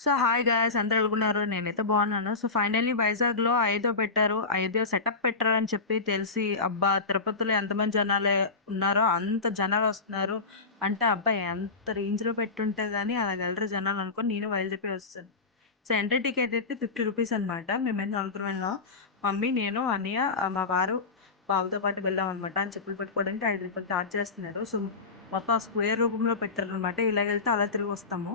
So hi guys అందరూ ఎలాగున్నారు? నేనైతే బాగున్నాను. సో ఫైనల్లీ వైజాగ్‌లో అయోధ్య పెట్టారు. అయోధ్య సెటప్ పెట్టారు అని చెప్పి తెలిసి అబ్బా! తిరుపతిలో ఎంతమంది జనాలు ఉన్నారో అంత జనాలు వస్తున్నారు. అంటే అబ్బా! ఎంత రేంజ్‌లో పెట్టుంటే గాని అలాగెళ్ళరు జనాలు అనుకోని నేను బయలుదేరి వస్తాను. సో ఎంట్రీ టికెట్ అయితే ₹50 అనమాట. మేమైతే నలుగురం వెళ్ళాం. మమ్మీ, నేను, అన్నయ్య, మా వారు బాబుతో పాటు వెళ్ళామనమాట. అని చెప్పులు పెట్టుకోవడానికి ₹5 చార్జ్ చేస్తున్నారు. సో మొత్తం స్క్వేర్ రూపంలో పెట్టారనమాట. ఇలాగెళ్తే అలా తిరిగి వస్తాము.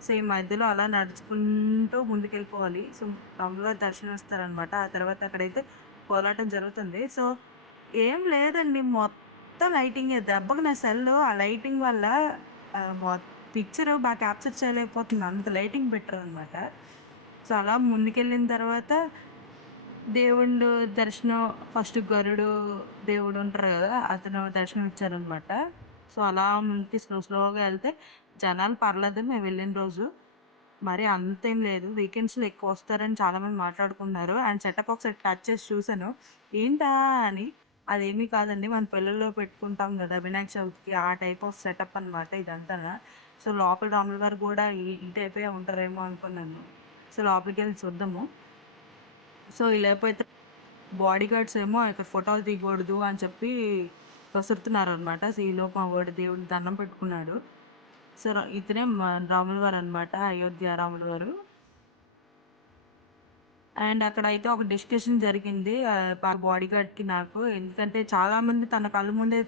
సో, ఈ మధ్యలో అలా నడుచుకుంటూ ముందుకెళ్ళిపోవాలి. సో, రాములవారి దర్శనం ఇస్తారనమాట. ఆ తర్వాత అక్కడైతే కోలాటం జరుగుతుంది. సో, ఏం లేదండి. మొత్తం లైటింగే. దెబ్బకి నా సెల్లు ఆ లైటింగ్ వల్ల పిక్చరు బాగా క్యాప్చర్ చేయలేకపోతుంది. అంత లైటింగ్ పెట్టారనమాట. సో, అలా ముందుకెళ్ళిన తర్వాత దేవుళ్ళు దర్శనం ఫస్ట్ గరుడు దేవుడు ఉంటారు గదా! అతను దర్శనం ఇచ్చారనమాట. సో, అలా ముందుకి స్లోగా ఎళ్తే జనాలు పర్లేదు మేము వెళ్ళిన రోజు. మరి అంతేం లేదు. వీకెండ్స్‌లో ఎక్కువొస్తారని చాలామంది మాట్లాడుకున్నారు. అండ్ సెటప్ ఒకసారి టచ్ చేసి చూసాను. ఏంటా అని. అదేమీ కాదండి. మన పెళ్ళిలో పెట్టుకుంటాం గదా! వినాయక చవితికి ఆ టైప్ ఆఫ్ సెటప్ అనమాట ఇదంతాన. సో, లోపల రాముల వారు గూడా ఈ టైపే ఉంటారేమో అనుకున్నాను. సో, లోపలికెళ్ళి చూద్దాము. సో, ఈలోపైతే బాడీ గార్డ్స్ ఏమో ఇక్కడ ఫోటోలు తీయకూడదు అని చెప్పి కసురుతున్నారనమాట. సో, ఈలోపు మా వాడు దేవుడికి దండం పెట్టుకున్నాడు. సో, ఇతనే రాముల వారనమాట. అయోధ్య రాముల వారు. అండ్ అక్కడైతే ఒక డిస్కషన్ జరిగింది. మా బాడీగార్డ్‌కి నాకు. ఎందుకంటే చాలామంది తన కళ్ళ ముందే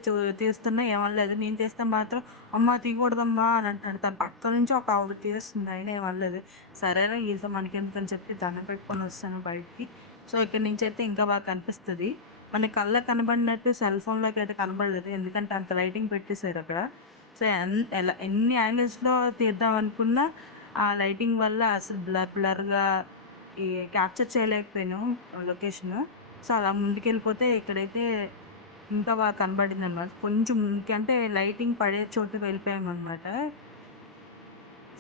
తీస్తున్నా ఏమనలేదు. నేను తీస్తే మాత్రం "అమ్మ తీయకూడదమ్మా" అని అంటాడు. తన పక్క నుంచి ఒక ఆవిడ తీస్తుంది. అయినా ఏమనలేదు. సరేరా ఈళ్ళతో మనకెందుకని చెప్పి దండం పెట్టుకొని వస్తాను బయటికి. సో, ఇక్కడి నుంచైతే ఇంకా బాగా కనిపిస్తది. మన కళ్ళకి కనబడినట్టు సెల్ ఫోన్‌లోకి అయితే కనబడలేదు. ఎందుకంటే అంత లైటింగ్ పెట్టేసారు అక్కడ. సో, ఎన్ని యాంగిల్స్‌లో తీద్దాం అనుకున్నా ఆ లైటింగ్ వల్ల అసలు బ్లర్‌గా క్యాప్చర్ చేయలేకపోయాను లొకేషను. సో, అలా ముందుకెళ్ళిపోతే ఇక్కడైతే ఇంకా బాగా కనబడిందనమాట. కొంచెం ముందుకంటే లైటింగ్ పడే చోటుకి వెళ్ళిపోయామనమాట.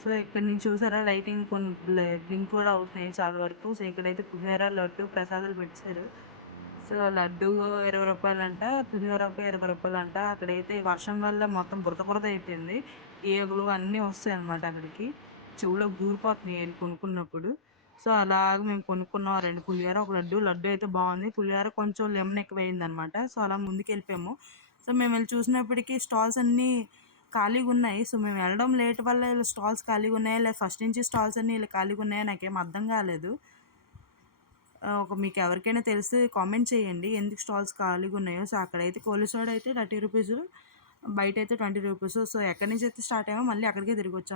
సో, ఇక్కడ నుంచి చూసారా లైటింగ్ బ్లింక్ కూడా అవుతున్నాయి చాలా వరకు. సో, ఇక్కడైతే పులిహోర, లడ్డు ప్రసాదాలు పెట్టేసారు. సో, లడ్డు రూ. 20 పులిహోర ఒక రూ. 20 అక్కడైతే వర్షం వల్ల మొత్తం బురద బురద అయిపోయింది. ఈగలు అన్నీ వస్తాయన్నమాట అక్కడికి. చెవులోకి దూరిపోతున్నాయి ఎళ్లి కొనుక్కున్నప్పుడు. సో, అలాగ మేము కొనుక్కున్నాం 2 పులిహోర, ఒక లడ్డు. లడ్డు అయితే బావుంది. పులిహోర కొంచెం లెమన్ ఎక్కువయిందనమాట. సో, అలా ముందుకెళ్ళిపోయాము. సో, మేమెళ్లి చూసినప్పటికి స్టాల్స్ అన్నీ ఖాళీగున్నాయి. సో, మేము వెళ్ళడం లేట్ వల్ల ఈళ్ళ స్టాల్స్ ఖాళీగున్నాయా? లేదా ఫస్ట్ నుంచి స్టాల్స్ అన్నీ ఈళ్ళ ఖాళీగున్నాయా? నాకేం అర్థం కాలేదు. మీకెవరికైనా తెలిస్తే కామెంట్ చేయండి. ఎందుకు స్టాల్స్ ఖాళీగున్నాయో. సో, అక్కడైతే కోల్డ్ సోడా అయితే ₹30, బయటైతే ₹20. సో, ఎక్కడి నుంచైతే స్టార్ట్ అయ్యామో మళ్ళీ అక్కడికే తిరిగొచ్చాం.